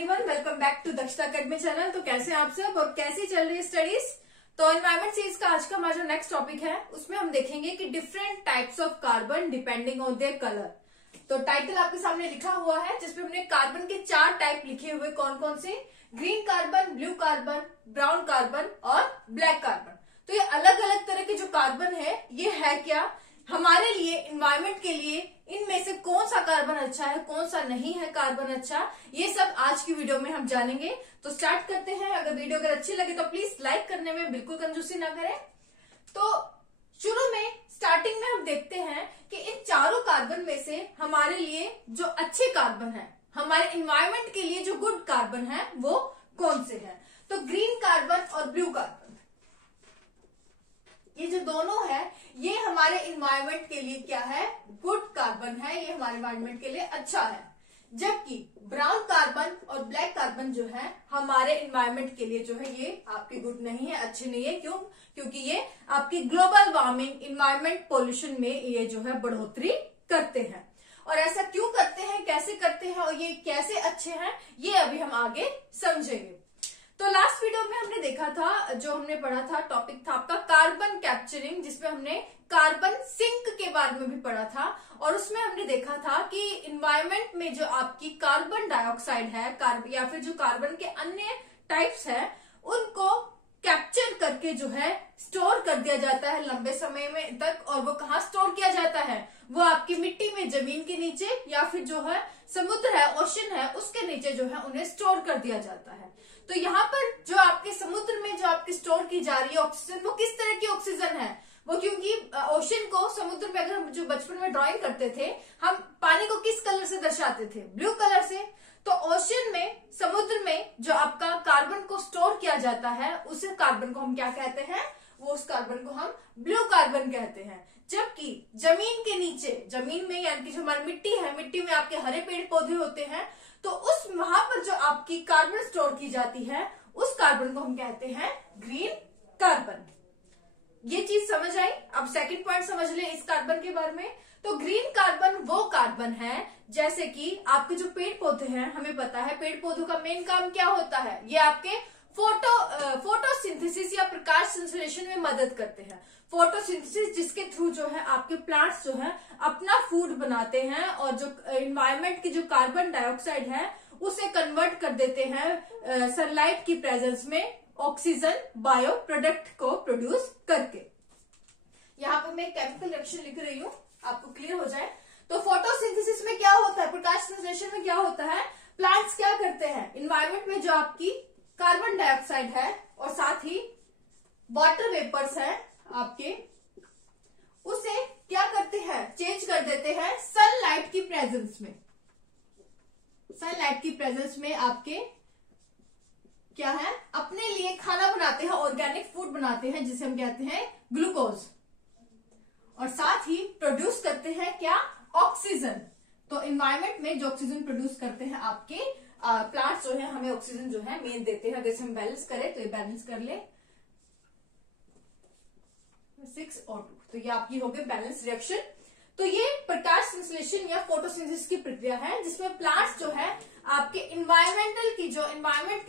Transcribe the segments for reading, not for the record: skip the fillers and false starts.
Everyone, welcome back to दक्षता academy channel. तो कैसे आप सब और कैसी चल रही है स्टडीज। तो एनवायरमेंट सीरीज का आज का हमारा जो नेक्स्ट टॉपिक है उसमें हम देखेंगे कि different types of carbon depending on their colour. तो टाइटल आपके सामने लिखा हुआ है जिसमें हमने कार्बन के 4 टाइप लिखे हुए, कौन कौन से? Green carbon, blue carbon, brown carbon और ब्लैक कार्बन। तो ये अलग अलग तरह के जो कार्बन है ये है क्या हमारे लिए, इन्वायरमेंट के लिए, इनमें से कौन सा कार्बन अच्छा है, कौन सा नहीं है कार्बन अच्छा, ये सब आज की वीडियो में हम जानेंगे। तो स्टार्ट करते हैं। अगर वीडियो अगर अच्छी लगे तो प्लीज लाइक करने में बिल्कुल कंजूसी ना करें। तो शुरू में स्टार्टिंग में हम देखते हैं कि इन चारों कार्बन में से हमारे लिए जो अच्छे कार्बन है, हमारे इन्वायरमेंट के लिए जो गुड कार्बन है वो कौन से है। तो ग्रीन कार्बन और ब्लू कार्बन, ये जो दोनों है ये हमारे इन्वायरमेंट के लिए क्या है, गुड कार्बन है, ये हमारे इन्वायरमेंट के लिए अच्छा है। जबकि ब्राउन कार्बन और ब्लैक कार्बन जो है हमारे इन्वायरमेंट के लिए जो है ये आपके गुड नहीं है, अच्छे नहीं है। क्यों? क्योंकि ये आपकी ग्लोबल वार्मिंग, इन्वायरमेंट पोल्यूशन में ये जो है बढ़ोतरी करते हैं। और ऐसा क्यों करते हैं, कैसे करते हैं और ये कैसे अच्छे हैं, ये अभी हम आगे समझेंगे। तो लास्ट वीडियो में हमने देखा था, जो हमने पढ़ा था टॉपिक था आपका कार्बन कैप्चरिंग, जिसमें हमने कार्बन सिंक के बारे में भी पढ़ा था। और उसमें हमने देखा था कि इन्वायरमेंट में जो आपकी कार्बन डाइऑक्साइड है या फिर जो कार्बन के अन्य टाइप्स है उनको कैप्चर करके जो है स्टोर कर दिया जाता है लंबे समय में तक। और वो कहाँ स्टोर किया जाता है? वो आपकी मिट्टी में, जमीन के नीचे, या फिर जो है समुद्र है, ओशन है, उसके नीचे जो है उन्हें स्टोर कर दिया जाता है। तो यहाँ पर जो आपके समुद्र में जो आपकी स्टोर की जा रही है ऑक्सीजन, वो किस तरह की ऑक्सीजन है? वो क्योंकि ओशन को, समुद्र में अगर हम जो बचपन में ड्राइंग करते थे, हम पानी को किस कलर से दर्शाते थे? ब्लू कलर से। तो ओशन में, समुद्र में जो आपका कार्बन को स्टोर किया जाता है उस कार्बन को हम क्या कहते हैं? वो उस कार्बन को हम ब्लू कार्बन कहते हैं। जबकि जमीन के नीचे, जमीन में यानी कि जो हमारी मिट्टी है, मिट्टी में आपके हरे पेड़ पौधे होते हैं, तो उस वहां पर जो आपकी कार्बन स्टोर की जाती है उस कार्बन को हम कहते हैं ग्रीन कार्बन। ये चीज समझ आई? अब सेकंड पॉइंट समझ ले इस कार्बन के बारे में। तो ग्रीन कार्बन वो कार्बन है, जैसे कि आपके जो पेड़ पौधे हैं, हमें पता है पेड़ पौधों का मेन काम क्या होता है, ये आपके फोटोसिंथेसिस या प्रकाश संश्लेषण में मदद करते हैं। फोटोसिंथेसिस जिसके थ्रू जो है आपके प्लांट्स जो है अपना फूड बनाते हैं और जो इन्वायरमेंट की जो कार्बन डाइऑक्साइड है उसे कन्वर्ट कर देते हैं सनलाइट की प्रेजेंस में ऑक्सीजन बायो प्रोडक्ट को प्रोड्यूस करके। यहाँ पे मैं केमिकल रिएक्शन लिख रही हूँ, आपको क्लियर हो जाए। तो फोटोसिंथेसिस में क्या होता है, प्रकाश संश्लेषण में क्या होता है, प्लांट्स क्या करते हैं, इन्वायरमेंट में जो आपकी कार्बन डाइऑक्साइड है और साथ ही वाटर वेपर्स है आपके, उसे क्या करते हैं, चेंज कर देते हैं सनलाइट की प्रेजेंस में। सनलाइट की प्रेजेंस में आपके क्या है, अपने लिए खाना बनाते हैं, ऑर्गेनिक फूड बनाते हैं जिसे हम कहते हैं ग्लूकोज। और साथ ही प्रोड्यूस करते हैं क्या, ऑक्सीजन। तो इन्वायरमेंट में जो ऑक्सीजन प्रोड्यूस करते हैं आपके प्लांट्स जो है हमें ऑक्सीजन जो है मेन देते हैं। अगर हम बैलेंस करें तो ये बैलेंस कर ले 6 और 2, तो ये आपकी हो गई बैलेंस रिएक्शन। तो ये प्रकाश संश्लेषण या फोटोसिंथेसिस की प्रक्रिया है जिसमें प्लांट्स जो है आपके इन्वायरमेंट की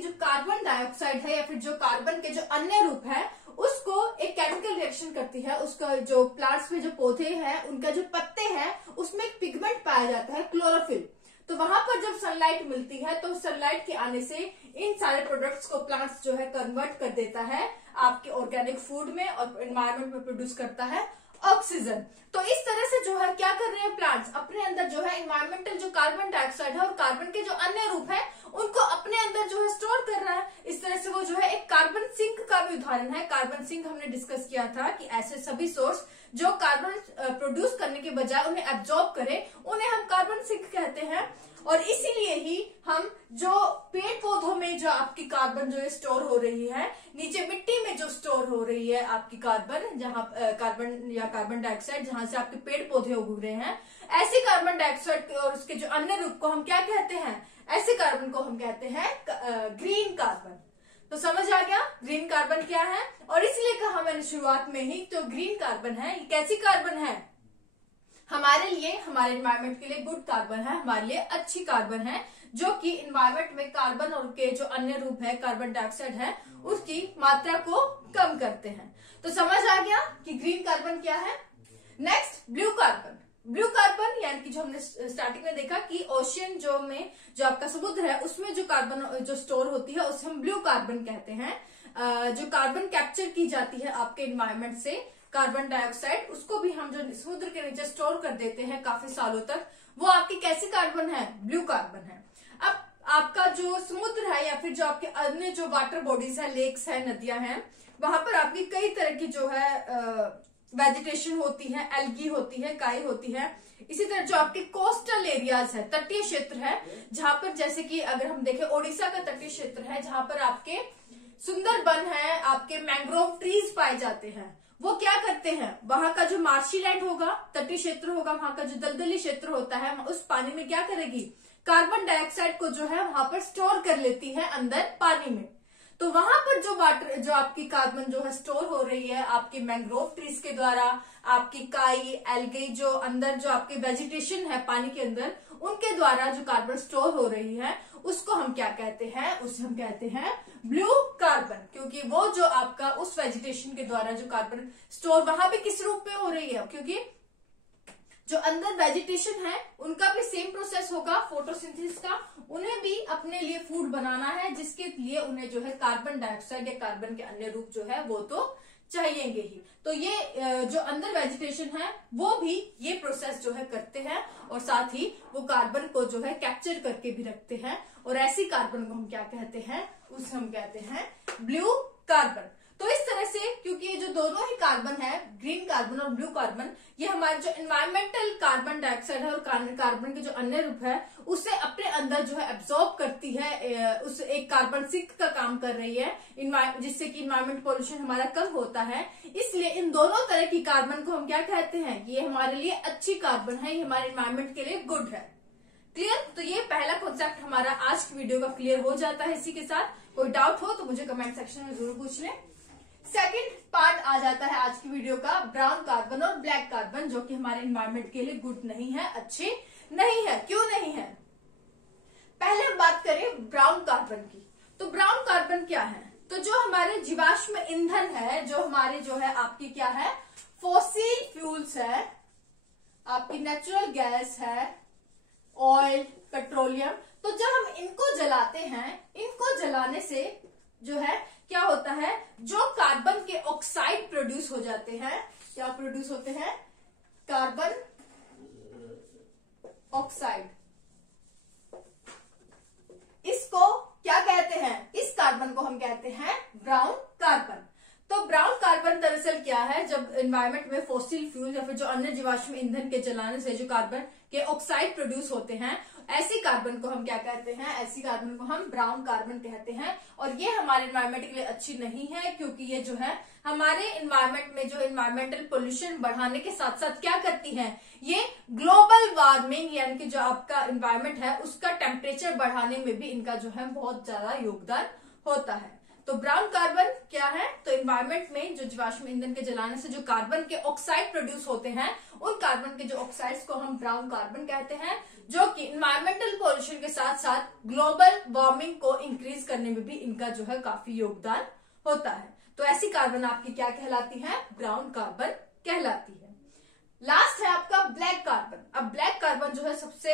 जो कार्बन डाइऑक्साइड है या फिर जो कार्बन के जो अन्य रूप है उसको एक केमिकल रिएक्शन करती है। उसका जो प्लांट्स में जो पौधे हैं उनका जो पत्ते हैं उसमें एक पिगमेंट पाया जाता है, क्लोरोफिल। तो वहां पर जब सनलाइट मिलती है तो सनलाइट के आने से इन सारे प्रोडक्ट्स को प्लांट्स जो है कन्वर्ट कर देता है आपके ऑर्गेनिक फूड में और एनवायरमेंट में प्रोड्यूस करता है ऑक्सीजन। तो इस तरह से जो है क्या कर रहे हैं प्लांट्स, अपने अंदर जो है इन्वायरमेंटल जो कार्बन डाइऑक्साइड है और कार्बन के जो अन्य रूप है उनको अपने अंदर जो है स्टोर कर रहा है। इस तरह से वो जो है एक कार्बन सिंक का भी उदाहरण है। कार्बन सिंक हमने डिस्कस किया था कि ऐसे सभी सोर्स जो कार्बन प्रोड्यूस करने के बजाय उन्हें एब्जॉर्ब करें उन्हें हम कार्बन सिंक कहते हैं। और इसीलिए ही हम जो पेड़ पौधों में जो आपकी कार्बन जो है स्टोर हो रही है, नीचे मिट्टी में जो स्टोर हो रही है आपकी कार्बन, जहां कार्बन या कार्बन डाइऑक्साइड जहां से आपके पेड़ पौधे उग रहे हैं, ऐसी कार्बन डाइऑक्साइड और उसके जो अन्य रूप को हम क्या कहते हैं, ऐसे कार्बन को हम कहते हैं ग्रीन कार्बन। तो समझ आ गया ग्रीन कार्बन क्या है। और इसलिए कहा मैंने शुरुआत में ही, तो ग्रीन कार्बन है, ये कैसी कार्बन है, हमारे लिए, हमारे एनवायरमेंट के लिए गुड कार्बन है, हमारे लिए अच्छी कार्बन है, जो कि एनवायरमेंट में कार्बन और के जो अन्य रूप है कार्बन डाइऑक्साइड है उसकी मात्रा को कम करते हैं। तो समझ आ गया कि ग्रीन कार्बन क्या है। Next blue carbon. Blue carbon यानी कि जो हमने स्टार्टिंग में देखा कि ओशियन जो में जो आपका समुद्र है उसमें जो कार्बन जो स्टोर होती है उसे हम ब्लू कार्बन कहते हैं। जो कार्बन कैप्चर की जाती है आपके एनवायरमेंट से कार्बन डाइऑक्साइड, उसको भी हम जो समुद्र के नीचे स्टोर कर देते हैं काफी सालों तक, वो आपकी कैसी कार्बन है, ब्लू कार्बन है। अब आपका जो समुद्र है या फिर जो आपके अन्य जो वाटर बॉडीज है, लेक्स है, नदियां हैं, वहां पर आपकी कई तरह की जो है वेजिटेशन होती है, एल्गी होती है, काई होती है। इसी तरह जो आपके कोस्टल एरियाज है, तटीय क्षेत्र है, जहां पर जैसे कि अगर हम देखें ओडिशा का तटीय क्षेत्र है जहां पर आपके सुंदरबन है, आपके मैंग्रोव ट्रीज पाए जाते हैं। वो क्या करते हैं, वहां का जो मार्शी लैंड होगा, तटीय क्षेत्र होगा, वहां का जो दलदली क्षेत्र होता है, उस पानी में क्या करेगी, कार्बन डाइऑक्साइड को जो है वहां पर स्टोर कर लेती है अंदर पानी में। तो वहां पर जो वाटर जो आपकी कार्बन जो है स्टोर हो रही है आपके मैंग्रोव ट्रीज के द्वारा, आपकी काई, एल्गे, जो अंदर जो आपके वेजिटेशन है पानी के अंदर, उनके द्वारा जो कार्बन स्टोर हो रही है उसको हम क्या कहते हैं, उसे हम कहते हैं ब्लू कार्बन। क्योंकि वो जो आपका उस वेजिटेशन के द्वारा जो कार्बन स्टोर वहां भी किस रूप में हो रही है, क्योंकि जो अंदर वेजिटेशन है उनका भी सेम प्रोसेस होगा फोटोसिंथेसिस का, उन्हें भी अपने लिए फूड बनाना है, जिसके लिए उन्हें जो है कार्बन डाइऑक्साइड या कार्बन के अन्य रूप जो है वो तो चाहिएंगे ही। तो ये जो अंदर वेजिटेशन है वो भी ये प्रोसेस जो है करते हैं और साथ ही वो कार्बन को जो है कैप्चर करके भी रखते हैं, और ऐसी कार्बन को हम क्या कहते हैं, उसे हम कहते हैं ब्लू कार्बन। तो इस तरह से, क्योंकि ये जो दोनों ही कार्बन है, ग्रीन कार्बन और ब्लू कार्बन, ये हमारे जो एनवायरमेंटल कार्बन डाइऑक्साइड है और कार्बन के जो अन्य रूप है उसे अपने अंदर जो है एब्जॉर्ब करती है, उस एक कार्बन सिंक का काम कर रही है, जिससे कि एनवायरमेंट पोल्यूशन हमारा कम होता है। इसलिए इन दोनों तरह की कार्बन को हम क्या कहते हैं, ये हमारे लिए अच्छी कार्बन है, ये हमारे एनवायरमेंट के लिए गुड है। क्लियर? तो ये पहला कॉन्सेप्ट हमारा आज की वीडियो का क्लियर हो जाता है। इसी के साथ कोई डाउट हो तो मुझे कमेंट सेक्शन में जरूर पूछ लें। सेकंड पार्ट आ जाता है आज की वीडियो का, ब्राउन कार्बन और ब्लैक कार्बन, जो कि हमारे एनवायरमेंट के लिए गुड नहीं है, अच्छे नहीं है। क्यों नहीं है? पहले हम बात करें ब्राउन कार्बन की। तो ब्राउन कार्बन क्या है? तो जो हमारे जीवाश्म ईंधन है, जो हमारे जो है आपकी क्या है, फॉसिल फ्यूल्स है, आपकी नेचुरल गैस है, ऑयल, पेट्रोलियम, तो जब हम इनको जलाते हैं, इनको जलाने से जो है क्या होता है, जो कार्बन के ऑक्साइड प्रोड्यूस हो जाते हैं, क्या प्रोड्यूस होते हैं, कार्बन ऑक्साइड, इसको क्या कहते हैं, इस कार्बन को हम कहते हैं ब्राउन कार्बन। तो ब्राउन कार्बन दरअसल क्या है, जब एनवायरमेंट में फॉसिल फ्यूल या फिर जो अन्य जीवाश्म ईंधन के जलाने से जो कार्बन के ऑक्साइड प्रोड्यूस होते हैं, ऐसी कार्बन को हम क्या कहते हैं, ऐसी कार्बन को हम ब्राउन कार्बन कहते हैं। और ये हमारे एनवायरमेंट के लिए अच्छी नहीं है, क्योंकि ये जो है हमारे एनवायरमेंट में जो एनवायरमेंटल पोल्यूशन बढ़ाने के साथ साथ क्या करती है, ये ग्लोबल वार्मिंग यानी कि जो आपका एनवायरमेंट है उसका टेम्परेचर बढ़ाने में भी इनका जो है बहुत ज्यादा योगदान होता है। तो ब्राउन कार्बन क्या है, तो एनवायरमेंट में जो जीवाश्म ईंधन के जलाने से जो कार्बन के ऑक्साइड प्रोड्यूस होते हैं, उन कार्बन के जो ऑक्साइड्स को हम ब्राउन कार्बन कहते हैं, जो कि एनवायरमेंटल पोल्यूशन के साथ साथ ग्लोबल वार्मिंग को इंक्रीज करने में भी इनका जो है काफी योगदान होता है। तो ऐसी कार्बन आपकी क्या कहलाती है, ब्राउन कार्बन कहलाती है। लास्ट है आपका ब्लैक कार्बन। अब ब्लैक कार्बन जो है सबसे,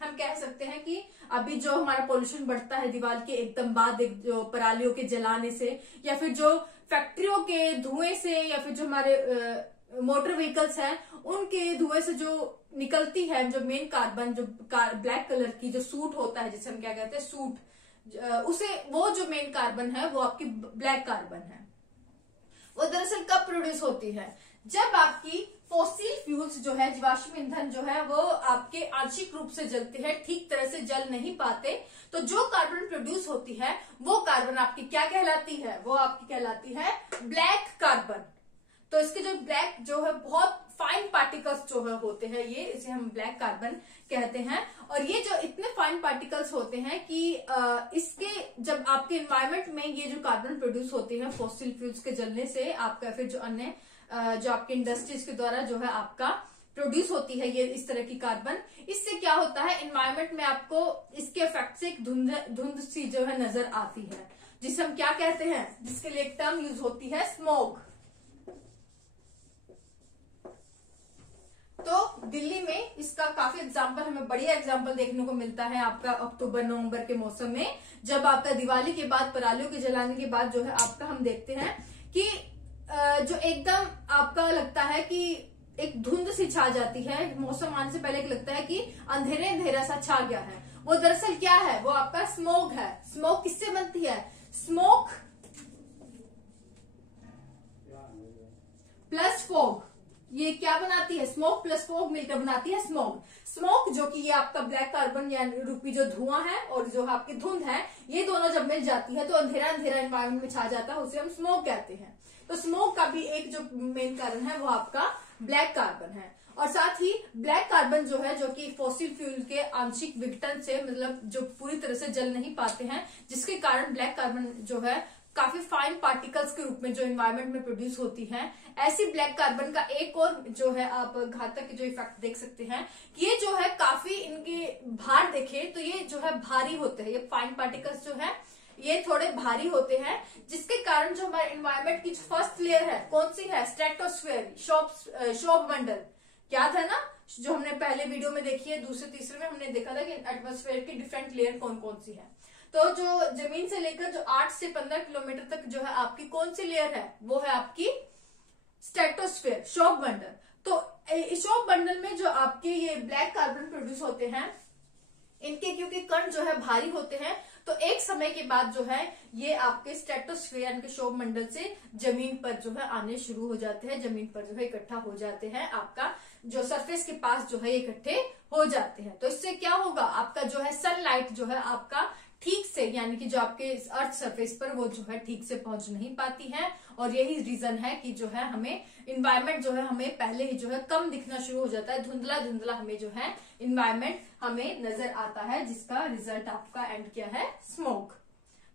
हम कह सकते हैं कि अभी जो हमारा पोल्यूशन बढ़ता है दीवार के एकदम बाद, एक जो परालियों के जलाने से या फिर जो फैक्ट्रियों के धुएं से या फिर जो हमारे मोटर व्हीकल्स हैं उनके धुएं से जो निकलती है जो मेन कार्बन, जो ब्लैक कलर की जो सूट होता है, जिसे हम क्या कहते हैं सूट, उसे वो जो मेन कार्बन है वो आपकी ब्लैक कार्बन है। वो दरअसल कब प्रोड्यूस होती है, जब आपकी फॉसिल फ्यूल्स जो है, जीवाश्म ईंधन जो है वो आपके आंशिक रूप से जलते हैं, ठीक तरह से जल नहीं पाते, तो जो कार्बन प्रोड्यूस होती है वो कार्बन आपकी क्या कहलाती है, वो आपकी कहलाती है ब्लैक कार्बन। तो इसके जो ब्लैक जो है बहुत फाइन पार्टिकल्स जो है होते हैं, ये इसे हम ब्लैक कार्बन कहते हैं। और ये जो इतने फाइन पार्टिकल्स होते हैं कि इसके जब आपके एनवायरमेंट में ये जो कार्बन प्रोड्यूस होते हैं फॉसिल फ्यूल्स के जलने से, आपका फिर जो अन्य जो आपके इंडस्ट्रीज के द्वारा जो है आपका प्रोड्यूस होती है ये इस तरह की कार्बन। इससे क्या होता है, एनवायरमेंट में आपको इसके इफेक्ट से एक धुंध सी जो है नजर आती है, जिसे हम क्या कहते हैं, जिसके लिए एक टर्म यूज होती है स्मोक। तो दिल्ली में इसका काफी एग्जाम्पल, हमें बढ़िया एग्जाम्पल देखने को मिलता है आपका अक्टूबर नवंबर के मौसम में, जब आपका दिवाली के बाद परालियों के जलाने के बाद जो है आपका हम देखते हैं कि जो एकदम आपका लगता है कि एक धुंध सी छा जाती है, मौसम आने से पहले लगता है कि अंधेरे अंधेरा सा छा गया है। वो दरअसल क्या है, वो आपका स्मोक है। स्मोक किससे बनती है, स्मोक प्लस फॉग, ये क्या बनाती है, स्मोक प्लस फॉग मिलकर बनाती है स्मोक। स्मोक जो कि ये आपका ब्लैक कार्बन या रूपी जो धुआं है और जो आपकी धुंध है, ये दोनों जब मिल जाती है तो अंधेरा अंधेरा एनवायरमेंट में छा जाता है, उसे हम स्मोक कहते हैं। तो स्मोक का भी एक जो मेन कारण है वो आपका ब्लैक कार्बन है। और साथ ही ब्लैक कार्बन जो है, जो कि फॉसिल फ्यूल के आंशिक विघटन से, मतलब जो पूरी तरह से जल नहीं पाते हैं, जिसके कारण ब्लैक कार्बन जो है काफी फाइन पार्टिकल्स के रूप में जो एनवायरमेंट में प्रोड्यूस होती हैं। ऐसी ब्लैक कार्बन का एक और जो है आप घातक जो इफेक्ट देख सकते हैं कि ये जो है काफी इनके भार देखें तो ये जो है भारी होते हैं, ये फाइन पार्टिकल्स जो है ये थोड़े भारी होते हैं, जिसके कारण जो हमारे एनवायरमेंट की फर्स्ट लेयर है कौन सी है, स्ट्रेटोस्फेयर, शोप मंडल, याद है ना, जो हमने पहले वीडियो में देखी है, दूसरे तीसरे में हमने देखा था कि एटमॉस्फेयर की डिफरेंट लेयर कौन कौन सी है। तो जो जमीन से लेकर जो 8 से 15 किलोमीटर तक जो है आपकी कौन सी लेयर है, वो है आपकी स्ट्रेटोस्फेयर, शॉक बंडल। तो शॉक बंडल में जो आपके ये ब्लैक कार्बन प्रोड्यूस होते हैं, इनके क्योंकि कण जो है भारी होते हैं, तो एक समय के बाद जो है ये आपके स्ट्रेटोस्फेयर के शोभ मंडल से जमीन पर जो है आने शुरू हो जाते हैं, जमीन पर जो है इकट्ठा हो जाते हैं, आपका जो सरफेस के पास जो है इकट्ठे हो जाते हैं। तो इससे क्या होगा, आपका जो है सनलाइट जो है आपका ठीक से, यानी कि जो आपके अर्थ सरफेस पर वो जो है ठीक से पहुंच नहीं पाती है, और यही रीजन है कि जो है हमें इन्वायरमेंट जो है हमें पहले ही जो है कम दिखना शुरू हो जाता है, धुंधला धुंधला हमें जो है इन्वायरमेंट हमें नजर आता है, जिसका रिजल्ट आपका एंड क्या है, स्मोक।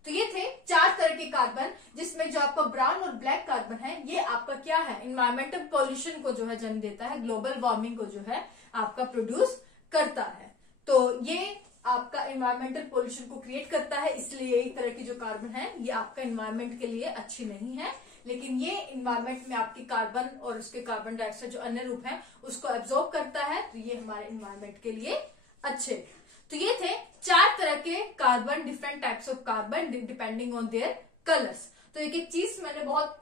तो ये थे 4 तरह के कार्बन, जिसमें जो आपका ब्राउन और ब्लैक कार्बन है ये आपका क्या है, इन्वायरमेंटल पॉल्यूशन को जो है जन्म देता है, ग्लोबल वार्मिंग को जो है आपका प्रोड्यूस करता है। तो ये आपका इन्वायरमेंटल पोल्यूशन को क्रिएट करता है, इसलिए एक तरह की जो कार्बन है ये आपका इन्वायरमेंट के लिए अच्छी नहीं है, लेकिन ये इन्वायरमेंट में आपकी कार्बन और उसके कार्बन डाइऑक्साइड जो अन्य रूप है उसको एब्जॉर्ब करता है, तो ये हमारे इन्वायरमेंट के लिए अच्छे। तो ये थे 4 तरह के carbon, different types of carbon depending on their colours. तो एक एक चीज मैंने बहुत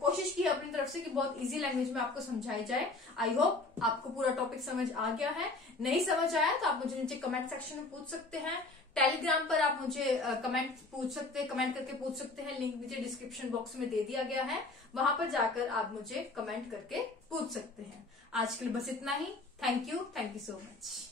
कोशिश की है अपनी तरफ से कि बहुत इजी लैंग्वेज में आपको समझाई जाए। आई होप आपको पूरा टॉपिक समझ आ गया है। नहीं समझ आया तो आप मुझे नीचे कमेंट सेक्शन में पूछ सकते हैं, टेलीग्राम पर आप मुझे कमेंट करके पूछ सकते हैं, लिंक नीचे डिस्क्रिप्शन बॉक्स में दे दिया गया है, वहां पर जाकर आप मुझे कमेंट करके पूछ सकते हैं। आज के लिए बस इतना ही। Thank you so much.